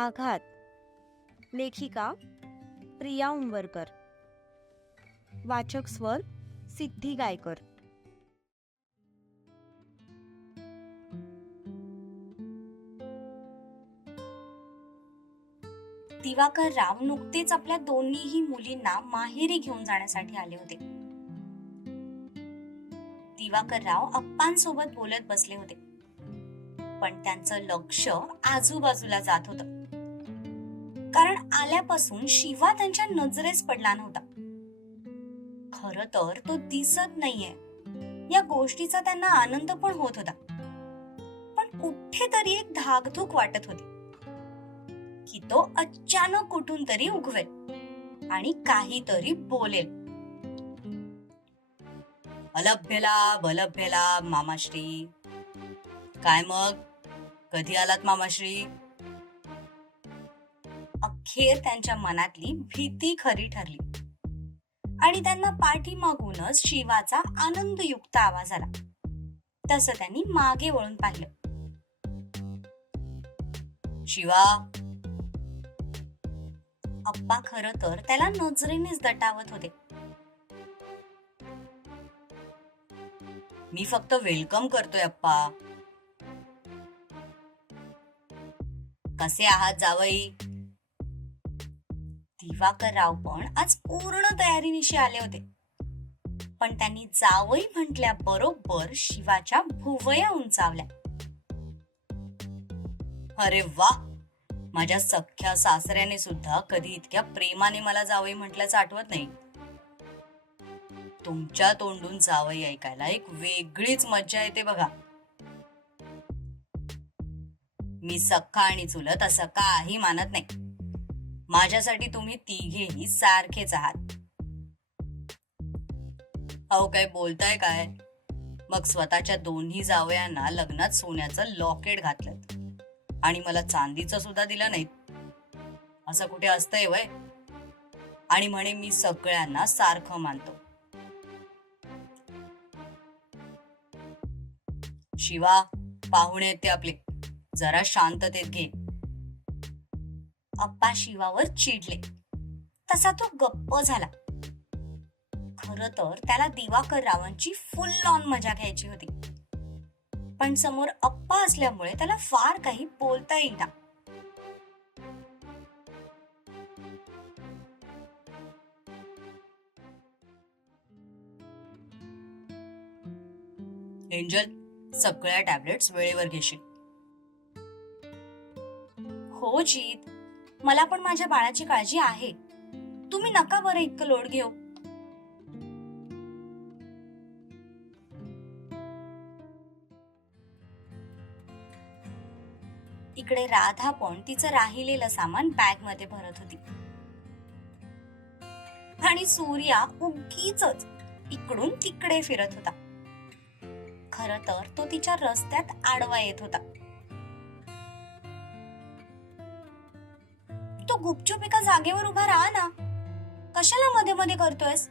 आघात. लेखिका प्रिया उंबरकर. वाचक स्वर सिद्धी गायकर. दिवाकर राव नुकतेच आपल्या दोन्हीही मुलींना माहेरी घेऊन जाण्यासाठी आले होते. दिवाकर राव अप्पांसोबत बोलत बसले होते. पण त्यांचं लक्ष आजूबाजूला जात होतं. कारण आल्यापासून शिवा त्यांच्या नजरेस पडला नव्हता. खर तर तो दिसत नाहीये. या गोष्टीचा त्यांना आनंद पण होत होता. पण कुठेतरी एक धाकधूक वाटत होती. की तो अचानक कुठून तरी उगवेल आणि काहीतरी बोलेल. अलभ्यला बलभ्यला मामाश्री. काय मग? कधी आलात मामाश्री? खेर त्यांच्या मनातली भीती खरी ठरली. आणि त्यांना पाठीमागूनच शिवाचा आनंदयुक्त आवाज आला. तसं त्यांनी मागे वळून पाहिलं. शिवा. अप्पा खर तर त्याला नजरेनेच दटावत होते. मी फक्त वेलकम करतोय अप्पा. कसे आहात जावई? दिवाकर राव पण आज पूर्ण तयारीनिशी आले होते. पण त्यांनी जावई म्हटल्या बरोबर शिवाच्या भुवया उंचावल्या. अरे वा! माझ्या सख्या सासऱ्याने सुद्धा कधी इतक्या प्रेमाने मला जावई म्हटल्याचं आठवत नाही. तुमच्या तोंडून जावई ऐकायला एक वेगळीच मज्जा येते बघा. मी सख्खा आणि चुलत असं काही मानत नाही. माझ्यासाठी तुम्ही तिघेही सारखेच आहात. अहो काय बोलताय काय? मग स्वतःच्या दोन्ही जावयांना लग्नात सोन्याचं लॉकेट घातलं आणि मला चांदीचं सुद्धा दिलं नाही असं कुठे असतंय वय? आणि म्हणे मी सगळ्यांना सारखं मानतो. शिवा पाहुणे आहेत ते आपले. जरा शांततेत घे. अप्पा शिवावर चिडले. तसा तो गप्प झाला. खर तर त्याला दिवाकर रावांची फुल ऑन मजा घ्यायची होती. पण समोर अप्पा असल्यामुळे त्याला फार काही बोलता येईना. एंजल सगळ्या टॅबलेट्स वेळेवर घेशील. हो जीत. मला पण माझ्या बाळाची काळजी आहे. तुम्ही नका बरं इतकं लोड घेऊ. इकडे राधा पण तिचं राहिलेलं सामान बॅगमध्ये भरत होती. आणि सूर्या उगीच इकडून तिकडे फिरत होता. खर तर तो तिच्या रस्त्यात आडवा येत होता. तो गुपचूप एका जागेवर उभा राहा ना. कशाला मध्ये मध्ये करतोयस?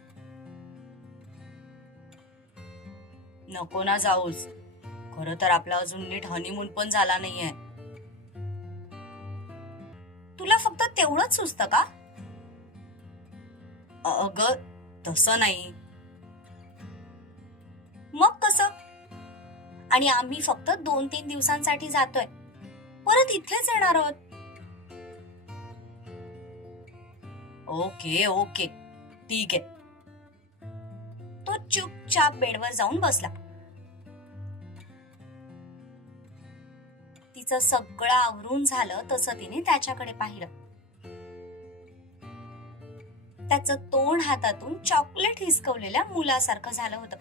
नको ना जाऊस. खर तर आपला अजून नीट हनीमून पण झाला नाहीये. तुला फक्त तेवढंच सुचतं का? अग तसं नाही. मग कसं? आणि आम्ही फक्त दोन तीन दिवसांसाठी जातोय. परत इथेच येणार आहोत. Okay okay. ठीक आहे. तो चुपचाप बेडवर जाऊन बसला. तिचं सगळं आवरून झालं तसं तिने त्याच्याकडे पाहिलं. त्याचं तोंड हातातून चॉकलेट हिसकवलेल्या मुलासारखं झालं होतं.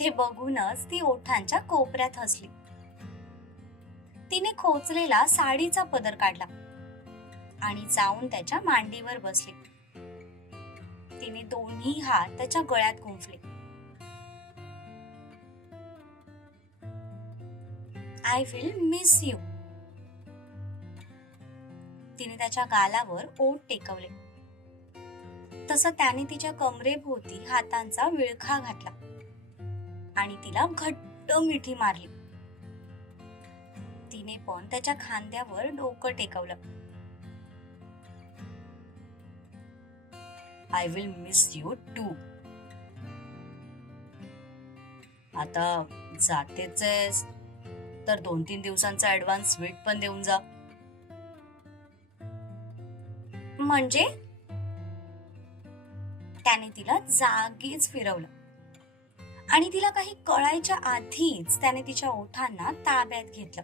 ते बघूनच ती ओठांच्या कोपऱ्यात हसली. तिने खोचलेला साडीचा पदर काढला. आणि जाऊन त्याच्या मांडीवर बसली. तिने दोन्ही हात त्याच्या गळ्यात गुंफले. आय विल मिस यू तिने त्याच्या गालावर ओठ टेकवले. तसं त्याने तिच्या कमरेभोवती हातांचा विळखा घातला आणि तिला घट्ट मिठी मारली. तिने पण त्याच्या खांद्यावर डोकं टेकवलं. I will miss you too आता जातेच आहेस तर दोन तीन दिवसांचा ऍडव्हान्स स्वीट पण देऊन जा. म्हणजे? त्याने तिला जागीच फिरवलं. आणि तिला काही कळायच्या आधीच त्याने तिच्या ओठांना ताब्यात घेतलं.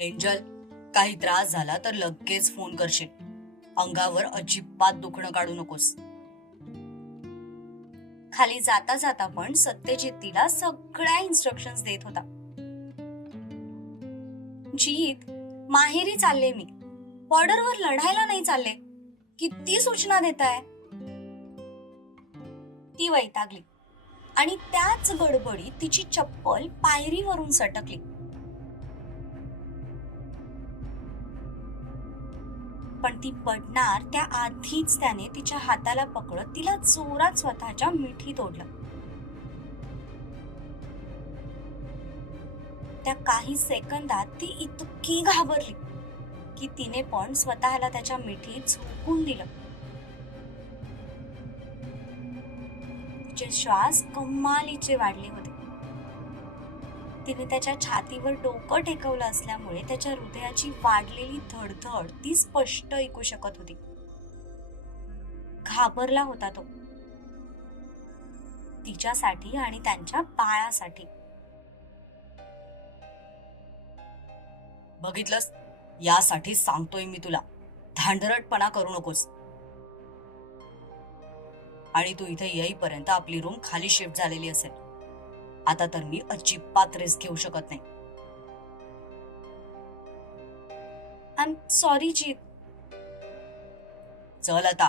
एंजल काही त्रास झाला तर लगेच फोन करशील. अंगावर अजिबात दुखणं काढू नकोस. खाली जाता जाता पण सत्यजित तिला सगळ्या इन्स्ट्रक्शन देत होता. जीत माहेरी चालले मी. बॉर्डरवर लढायला नाही चालले. किती सूचना देत आहे ती वैतागली. आणि त्याच गडबडीत तिची चप्पल पायरीवरून सटकली. पण ती पडणार त्या आधीच त्याने तिच्या हाताला पकडत तिला जोरात स्वतःच्या मिठी ओढलं त्या काही सेकंदात ती इतकी घाबरली की तिने पण स्वतःला त्याच्या मिठीत झोकून दिलं. तिचे श्वास कमालीचे वाढले होते. तिने त्याच्या छातीवर डोकं टेकवलं असल्यामुळे त्याच्या हृदयाची वाढलेली धडधड ती स्पष्ट ऐकू शकत होती. घाबरला होता तो. तिच्यासाठी आणि त्यांच्या बाळासाठी. बघितलंस? यासाठी सांगतोय मी तुला. धांडरटपणा करू नकोस. आणि तू इथे येईपर्यंत आपली रूम खाली शिफ्ट झालेली असेल. आता तर मी अजिबात रिस्क घेऊ शकत नाही. आय एम सॉरी जीत चल आता.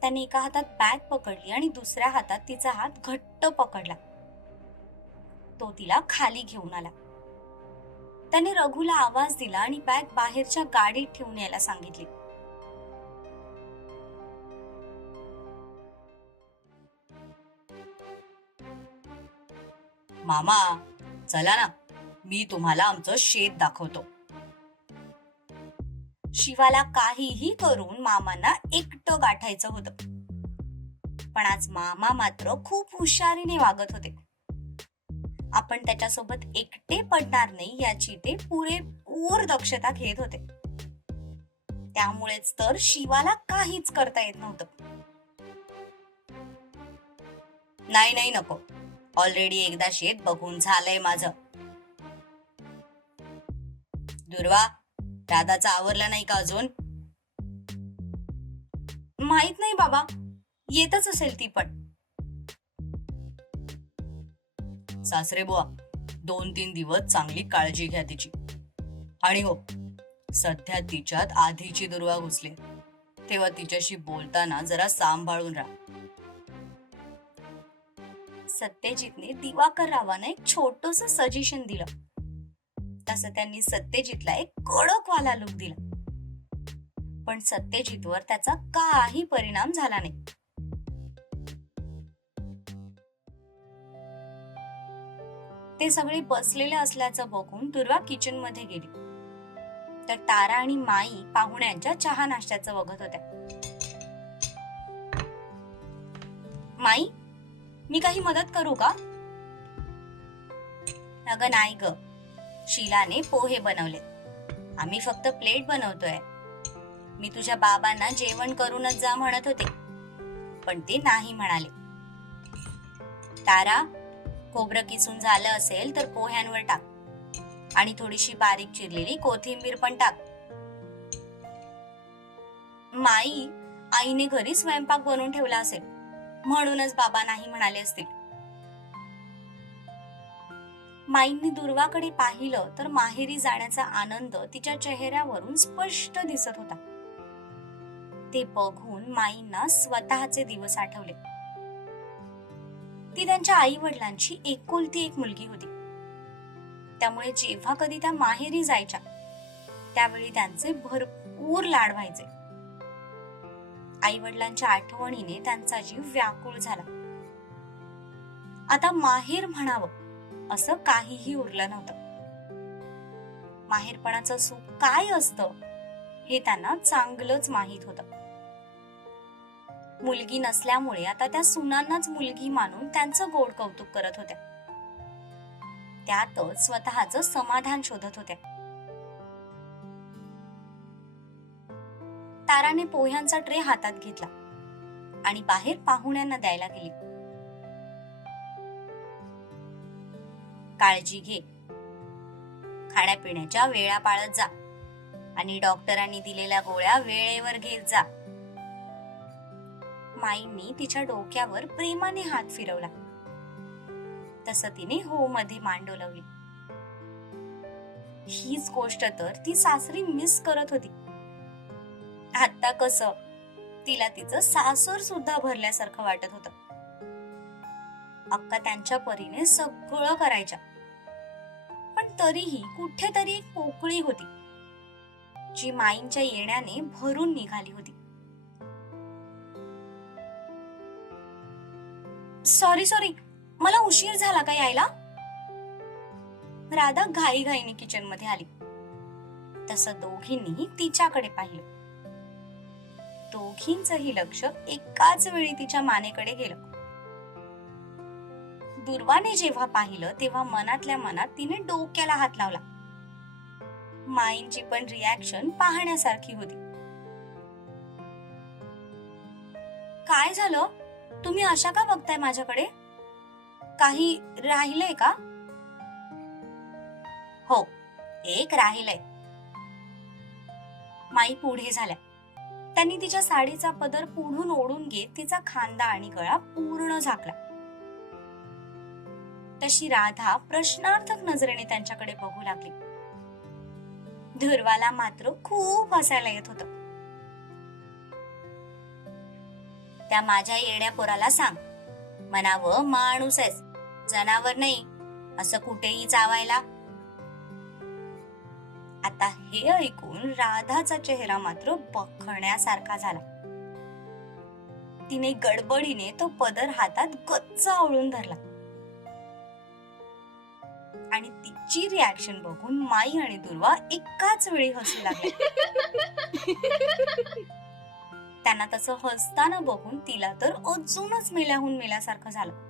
त्याने एका हातात बॅग पकडली आणि दुसऱ्या हातात तिचा हात घट्ट पकडला. तो तिला खाली घेऊन आला. त्याने रघुला आवाज दिला आणि बॅग बाहेरच्या गाडीत ठेवून यायला सांगितली. मामा चला ना. मी तुम्हाला आमचं शेत दाखवतो. शिवाला काहीही करून मामांना एकटं गाठायचं होतं. पण आज मामा मात्र खूप हुशारीने वागत होते. आपण त्याच्यासोबत एकटे पडणार नाही याची ते पुरेपूर दक्षता घेत होते. त्यामुळेच तर शिवाला काहीच करता येत नव्हतं. नाही नाही नको. ऑलरेडी एकदा शेत बघून झालंय माझं. दुर्वा दादाचा आवरला नाही का अजून? माहीत नाही बाबा येतच असेल ती पण. सासरे बुवा दोन तीन दिवस चांगली काळजी घ्या तिची. आणि हो सध्या तिच्यात आधीची दुर्वा घुसली. तेव्हा तिच्याशी बोलताना जरा सांभाळून राहा. सत्यजितने दिवाकर रावांना एक छोटस सजेशन दिलं. तसं त्यांनी सत्यजितला एक कडकवाला लुक दिला. पण सत्यजितवर त्याचा काही परिणाम झाला नाही. ते सगळे बसलेले असल्याचं बघून दुर्वा किचनमध्ये गेली. तर तारा आणि माई पाहुण्यांच्या चहा नाश्त्याचं बघत होत्या. माई मी काही मदत करू का? अगं नाही ग. शिलाने पोहे बनवले आम्ही फक्त प्लेट बनवतोय. मी तुझ्या बाबांना जेवण करूनच जा म्हणत होते. पण ते नाही म्हणाले. तारा खोबरं किसून झालं असेल तर पोह्यांवर टाक. आणि थोडीशी बारीक चिरलेली कोथिंबीर पण टाक. माई आईने घरी स्वयंपाक बनवून ठेवला असेल. म्हणूनच बाबा नाही म्हणाले असतील माईंनी दुर्वाकडे पाहिलं तर माहेरी जाण्याचा आनंद तिच्या चेहऱ्यावरून स्पष्ट दिसत होता. ते बघून माईंना स्वतःचे दिवस आठवले. ती त्यांच्या आई वडिलांची एकुलती एक मुलगी होती. त्यामुळे जेव्हा कधी त्या माहेरी जायच्या त्यावेळी त्यांचे भरपूर लाड व्हायचे. आई वडिलांच्या आठवणीने त्यांचा जीव व्याकुळ झाला. आता माहेर म्हणावं असं काहीही उरलं नव्हतं. माहेरपणाचं सुख काय असतं हे त्यांना चांगलंच माहीत होतं. मुलगी नसल्यामुळे आता त्या सुनांनाच मुलगी मानून त्यांचं गोड कौतुक करत होत्या. त्यातच स्वतःच समाधान शोधत होत्या. ताराने पोह्यांचा ट्रे हातात घेतला आणि बाहेर पाहुण्यांना द्यायला गेली. काळजी घे. खाण्यापिण्याच्या वेळा पाळत जा आणि डॉक्टरांनी दिलेल्या गोळ्या वेळेवर घेत जा. माईंनी तिच्या डोक्यावर प्रेमाने हात फिरवला. तसं तिने हो मध्ये मान डोलवली हीच गोष्ट तर ती सासरी मिस करत होती. आता कस? तिला तिचं सासर सुद्धा भरल्यासारखं वाटत होत. अक्का त्यांच्या परीने सगळं करायच्या. पण तरीही कुठेतरी एक पोकळी होती जी माईंच्या येण्याने भरून निघाली होती. सॉरी सॉरी मला उशीर झाला का यायला? राधा घाईघाईने किचनमध्ये आली. तसं दोघींनी तिच्याकडे पाहिलं. दोघींचंही लक्ष एकाच वेळी तिच्या मानेकडे गेलं. दुर्वाने जेव्हा पाहिलं तेव्हा मनातल्या मनात तिने डोक्याला हात लावला. माईंची पण रिॲक्शन पाहण्यासारखी होती. काय झालं? तुम्ही अशा का बघताय माझ्याकडे? काही राहिलंय का? हो एक राहिलंय. माई पुढे झाल्या. त्यांनी तिच्या साडीचा पदर पुढून ओढून घेत तिचा खांदा आणि गळा पूर्ण झाकला. तशी राधा प्रश्नार्थक नजरेने त्यांच्याकडे बघू लागली. धुरवाला मात्र खूप हसायला येत होत. त्या माझ्या येड्या पोराला सांग. म्हणावं माणूस आहेस जनावर नाही. असं कुठेही चावायला. आता हे ऐकून राधाचा चेहरा मात्र बखण्यासारखा झाला. तिने गडबडीने तो पदर हातात गच्च आवळून धरला. आणि तिची रिॲक्शन बघून माई आणि दुर्वा एकाच वेळी हसू लागले. त्यांना तसं हसताना बघून तिला तर अजूनच मेल्याहून मेल्यासारखं झालं.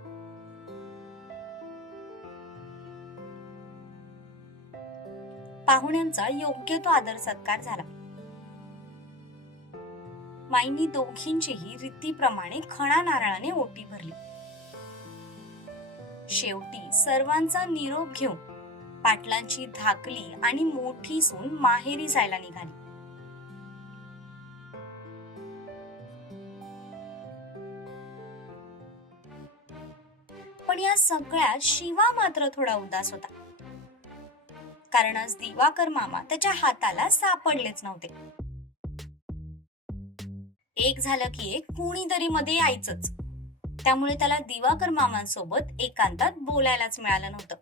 पाहुण्यांचा योग्य तो आदर सत्कार झाला. माईंनी दोघींचीही रीतीप्रमाणे खणा नारळाने ओटी भरली. शेवटी सर्वांचा निरोप घेऊन पाटलांची धाकली आणि मोठी सून माहेरी जायला निघाली. पण या सगळ्यात शिवा मात्र थोडा उदास होता. कारण आज दिवाकर मामा त्याच्या हाताला सापडलेच नव्हते. एक झालं की एक कुणीतरी मध्ये यायचंच. त्यामुळे त्याला दिवाकर मामांसोबत एकांतात बोलायलाच मिळालं नव्हतं.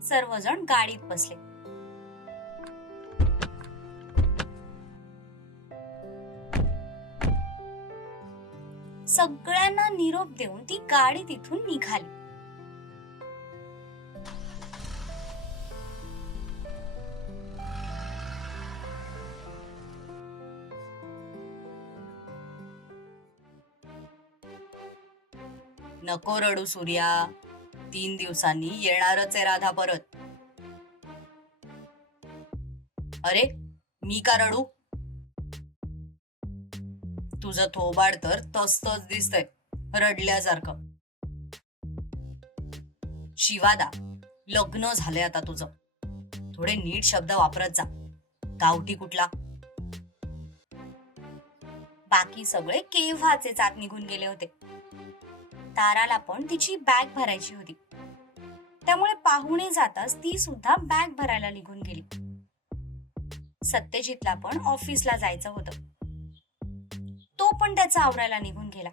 सर्वजण गाडीत बसले. सगळ्यांना निरोप देऊन ती गाडी तिथून निघाली. नको रडू सूर्या. तीन दिवसांनी येणारच आहे राधा परत. अरे मी का रडू? तुझं थोबाड तर तसतच दिसतंय रडल्यासारखं. शिवादा लग्न झालंय आता तुझं. थोडे नीट शब्द वापरत जा. गावठी कुठला? बाकी सगळे केव्हाचे चाक निघून गेले होते? ताराला पण तिची बॅग भरायची होती. त्यामुळे पाहुणे जाताच ती सुद्धा बॅग भरायला निघून गेली. सत्यजितला पण ऑफिसला जायचं होतं. पण त्याचा आवरायला निघून गेला.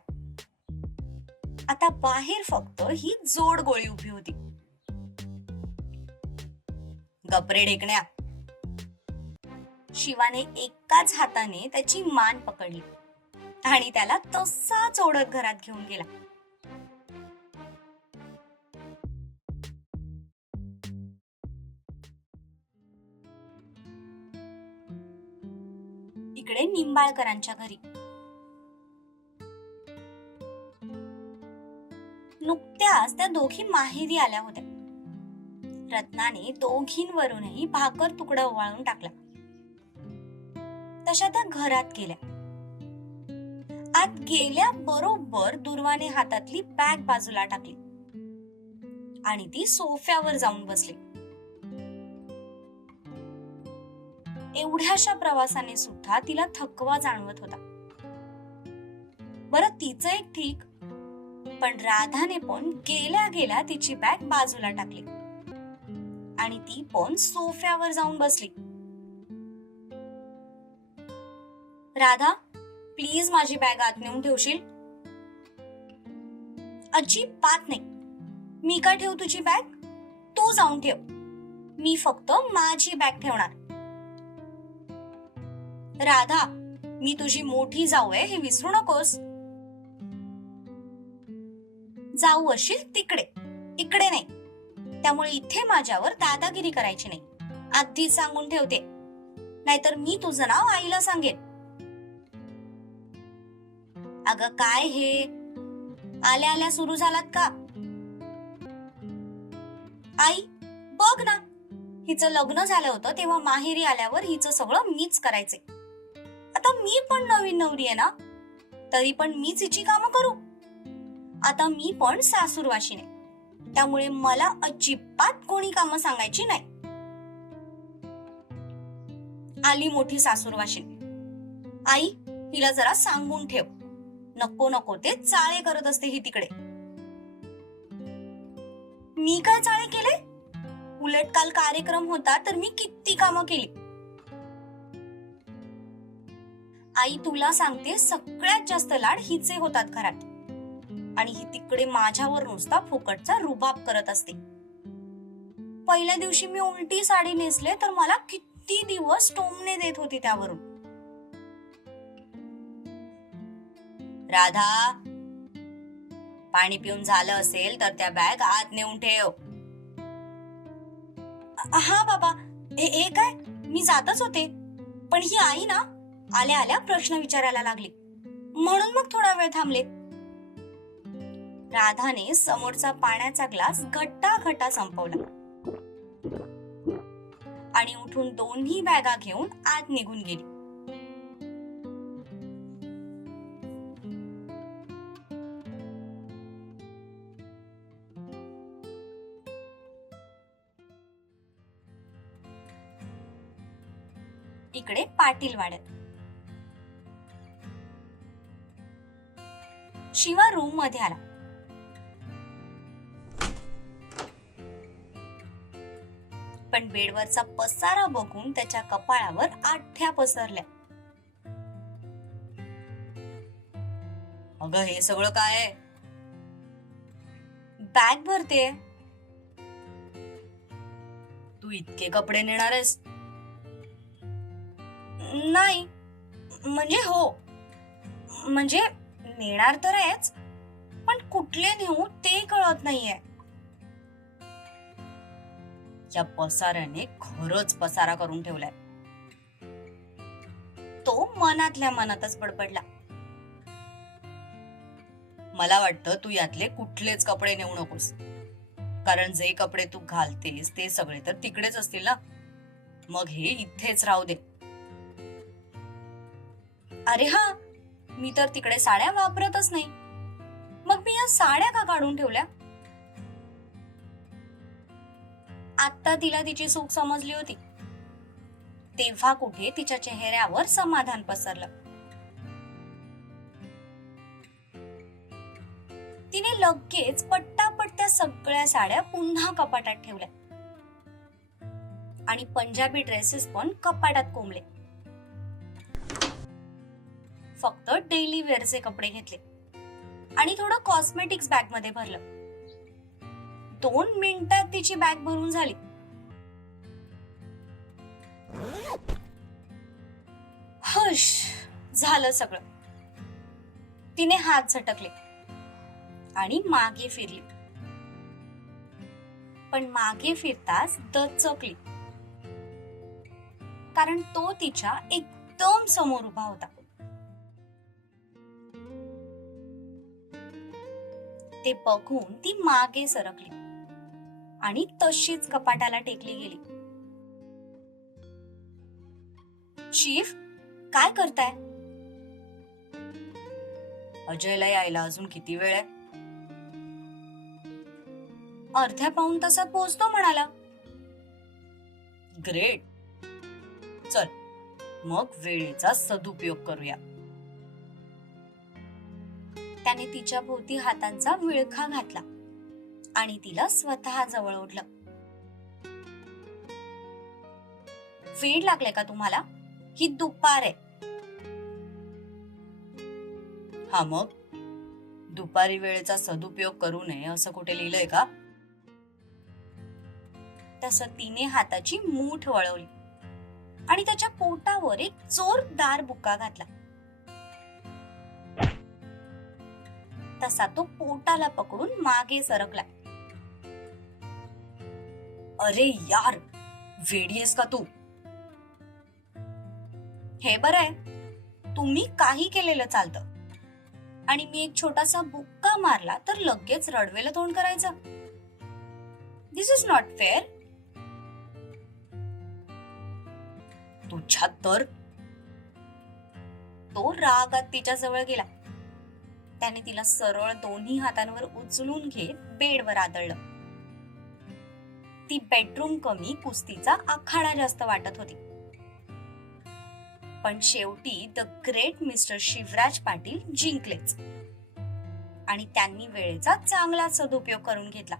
आता बाहेर फक्त ही जोड गोळी उभी होती. गपरे ढेकण्या. शिवाने एकाच हाताने त्याची मान पकडली आणि त्याला तसाच ओढत घरात घेऊन गेला. इकडे निंबाळकरांच्या घरी. नुकत्याच त्या दोघी माहेरी आल्या होत्या. रत्नाने दोघींवरूनही भाकर तुकडा ओवाळून टाकला. तशा त्या घरात गेल्या. आत गेल्या बरोबर दुर्वाने हातातली बॅग बाजूला टाकली. आणि ती सोफ्यावर जाऊन बसली. एवढ्याशा प्रवासाने सुद्धा तिला थकवा जाणवत होता. बरं तिचं एक ठीक पण राधाने पण गेल्या गेल्या तिची बॅग बाजूला टाकली. आणि ती पण सोफ्यावर जाऊन बसली. राधा प्लीज माझी बॅग आत नेऊन ठेवशील? अजिबात नाही. मी का ठेवू तुझी बॅग? तू जाऊन ठेव. मी फक्त माझी बॅग ठेवणार. राधा मी तुझी मोठी जाऊ आहे हे विसरू नकोस. जाऊ असेल तिकडे. इकडे नाही. त्यामुळे इथे माझ्यावर दादागिरी करायची नाही. आधीच सांगून ठेवते. नाहीतर मी तुझं नाव आईला सांगेन. अगं काय हे? आल्या आल्या सुरू झालात का? आई बघ ना. हिचं लग्न झालं होतं तेव्हा माहेरी आल्यावर हिचं सगळं मीच करायचे. आता मी पण नवीन नवरी आहे ना? तरी पण मीच हिची कामं करू. आता मी पण सासूरवाशीने. त्यामुळे मला अजिबात कोणी कामं सांगायची नाही. आली मोठी सासूरवाशीने आई हिला जरा सांगून ठेव. नको नको ते चाळे करत असते ही तिकडे. मी काय चाळे केले? उलट काल कार्यक्रम होता तर मी किती कामं केली? आई तुला सांगते सगळ्यात जास्त लाड हिचे होतात घरात. आणि ही तिकडे माझ्यावर नुसता फुकटचा रुबाब करत असते. पहिल्या दिवशी मी उलटी साडी नेसले तर मला किती दिवस टोमणे देत होती त्यावरून. राधा पाणी पिऊन झालं असेल तर त्या बॅग आत नेऊन ठेव. हा बाबा हे हे काय? मी जातच होते. पण ही आई ना आल्या आल्या प्रश्न विचारायला लागली. म्हणून मग थोडा वेळ थांबले. राधाने समोरचा पाण्याचा ग्लास गट्टा घट्टा संपवला. आणि उठून दोन्ही बॅगा घेऊन आत निघून गेली. इकडे पाटील वाड्यात. शिवा रूममध्ये आला. पण बेडवरचा पसारा बघून त्याच्या कपाळावर आठ्या पसरल्या. अगं हे सगळं काय आहे? बॅग भरते. तू इतके कपडे नेणार आहेस? नाही. म्हणजे हो. म्हणजे नेणार तर आहेच पण कुठले नेऊ ते कळत नाहीये. या पसाऱ्याने खरंच पसारा करून ठेवलाय. तो मनातल्या मनातच बडबडला. मला वाटतं तू यातले कुठलेच कपडे नेऊ नकोस. कारण जे कपडे तू घालतेस ते सगळे तर तिकडेच असतील ना? मग हे इथेच राहू दे. अरे हा मी तर तिकडे साड्या वापरतच नाही. मग मी या साड्या का काढून ठेवल्या? आता तिला तिची चूक समजली होती. तेव्हा कुठे तिच्या चेहऱ्यावर समाधान पसरलं. तिने लगेच पट्टापट त्या सगळ्या साड्या पुन्हा कपाटात ठेवल्या. आणि पंजाबी ड्रेसेस पण कपाटात कोंबले. फक्त डेली वेअरचे कपडे घेतले. आणि थोडं कॉस्मेटिक्स बॅगमध्ये भरलं. दोन मिनिटात तिची बॅग भरून झाली. हश झालं सगळं. तिने हात झटकले आणि मागे फिरली. पण मागे फिरताच दचकली कारण तो तिच्या एकदम समोर उभा होता. ते बघून ती मागे सरकली. आणि तशीच कपाटाला टेकली गेली. चीफ काय करताय? अजयला यायला अजून किती वेळ आहे? अर्ध्या पाऊन तासात पोहोचतो म्हणाला. ग्रेट. चल मग वेळेचा सदुपयोग करूया. त्याने तिच्या भोवती हातांचा विळखा घातला. आणि तिला स्वतः जवळ ओढलं. वेळ लागलाय का तुम्हाला? ही दुपार आहे. हा मग? दुपारी वेळेचा सदुपयोग करू नये असं कुठे लिहिलंय का? तसं तिने हाताची मूठ वळवली आणि त्याच्या पोटावर एक जोरदार बुक्का घातला. तसा तो पोटाला पकडून मागे सरकला अरे यार वेडीयस का तू? हे बरं आहे. तुम्ही काही केलेलं चालतं. आणि मी एक छोटासा बुक्का मारला तर लगेच रडवेला तोंड करायचं. दिस इज नॉट फेअर तुझ्या तर तो रागात तिच्या जवळ गेला. त्याने तिला सरळ दोन्ही हातांवर उचलून घेत बेडवर आदळलं. ती बेडरूम कमी कुस्तीचा आखाडा जास्त वाटत होती. पण शेवटी the great mister Shivraj Patil जिंकलेच. आणि त्यांनी वेळेचा चांगला सदुपयोग करून घेतला.